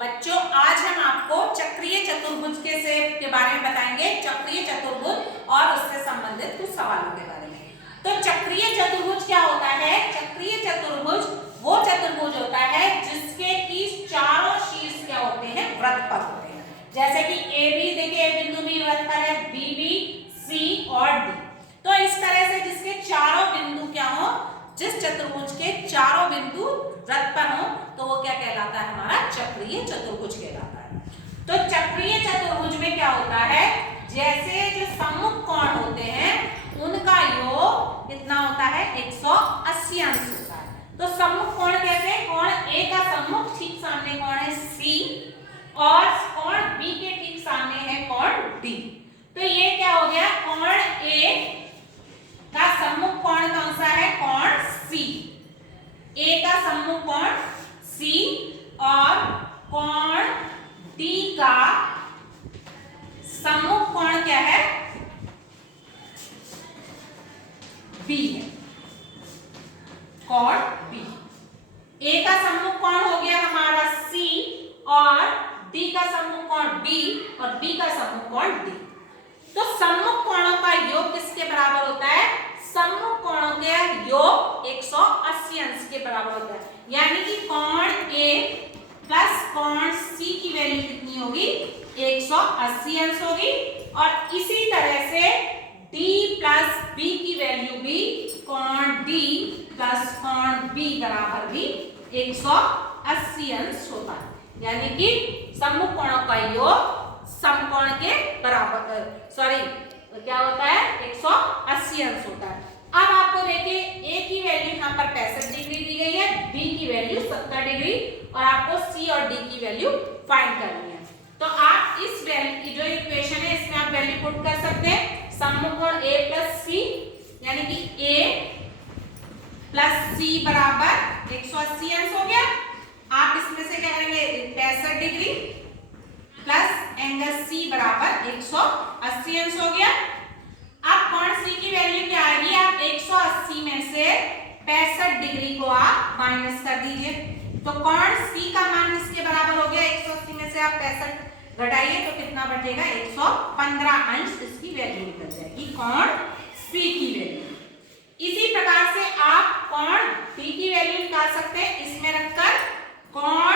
बच्चों आज हम आपको चक्रीय चतुर्भुज के बारे में बताएंगे, चक्रीय चतुर्भुज और उससे संबंधित कुछ सवालों के बारे में। तो चक्रीय चतुर्भुज क्या होता है? चक्रीय चतुर्भुज वो चतुर्भुज होता है जिसके की चारों शीर्ष क्या होते हैं? वृत्त पर होते हैं। जैसे कि ए बी, देखिए ए बिंदु भी वृत्त पर है, बी बी, सी और डी। तो इस तरह से जिसके चारों बिंदु क्या हो, जिस चतुर्भुज के चारों बिंदु वृत्त पर हो तो वो क्या कहलाता है? हमारा चक्रीय चतुर्भुज कहलाता है। तो चक्रीय चतुर्भुज में क्या होता है? जैसे जो सम्मुख कोण होते हैं उनका योग कितना होता है? 180 अंश होता है। तो सम्मुख कोण कहते हैं कोण ए का सम्मुख ठीक सामने कोण है सी और कोण बी के ठीक सामने है कोण डी। तो ये क्या हो गया? कोण ए का सम्मुख कोण कौन सा है? कोण सी। ए का सम्मुख कोण सी और कोण डी का सम्मुख कोण क्या है? बी है, कोण बी। ए का सम्मुख कोण हो गया हमारा सी और डी का सम्मुख कोण बी और बी का सम्मुख कोण डी। तो सम्मुख कोणों का योग किसके बराबर होता है? सम्मुख कोणों का योग 180 अंश के बराबर होता है। यानी कि कोण ए प्लस कोण सी की वैल्यू कितनी होगी? 180 अंश होगी। और इसी तरह से डी प्लस बी की वैल्यू भी कोण डी प्लस कोण बी बराबर भी 180 अंश होता है। यानी कि सम्मुख कोणों का योग समकोण के बराबर क्या होता है? 180 अंश होता है। अब आपको देखिए ए की वैल्यू यहाँ पर 65 डिग्री दी गई है, बी की वैल्यू 70 डिग्री और आपको सी और डी की वैल्यू फाइंड करनी है। तो आप इस वैल्यू जो इक्वेशन है इसमें आप वैल्यू पुट कर सकते हैं। सम्मुख कोण ए प्लस सी यानी कि ए प्लस सी बराबर 180 अंश हो गया। आप इसमें से क्या करेंगे? 65 डिग्री प्लस एंगल सी बराबर 180 अंश हो गया। अब कोण सी की वैल्यू क्या आएगी? आप 180 में से 65 डिग्री को आप माइनस कर दीजिए। तो कोण सी का मान इसके बराबर हो गया। 180 में से आप 65 घटाइए तो कितना बचेगा? 115 अंश इसकी वैल्यू निकल जाएगी, कोण सी की वैल्यू। इसी प्रकार से आप कोण डी की वैल्यू निकाल सकते हैं। इसमें रखकर कोण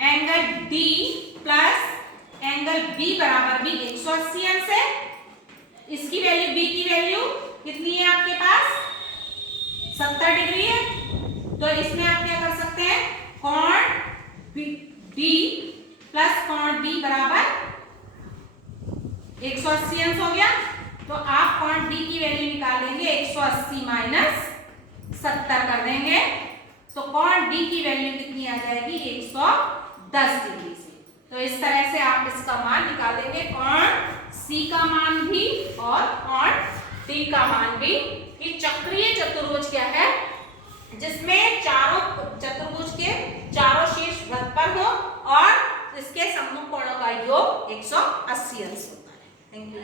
angle D plus angle B बराबर भी 180 अंश है। इसकी वैल्यू बी की वैल्यू कितनी है आपके पास? 70 डिग्री है। तो इसमें आप क्या कर सकते हैं? कोण डी प्लस कोण बी बराबर 180 अंश हो गया। तो आप कोण डी की वैल्यू निकालेंगे 180 माइनस 70 कर देंगे तो कोण डी की वैल्यू कितनी आ जाएगी? 110 डिग्री से। तो इस तरह से आप इसका मान निकाल देंगे, कोण सी का मान भी और कोण डी का मान भी। कि चक्रीय चतुर्भुज क्या है? जिसमें चारों चतुर्भुज के चारों शीर्ष वृत्त पर हो और इसके सम्मुख कोणों का योग 180 अंश होता है। Thank you.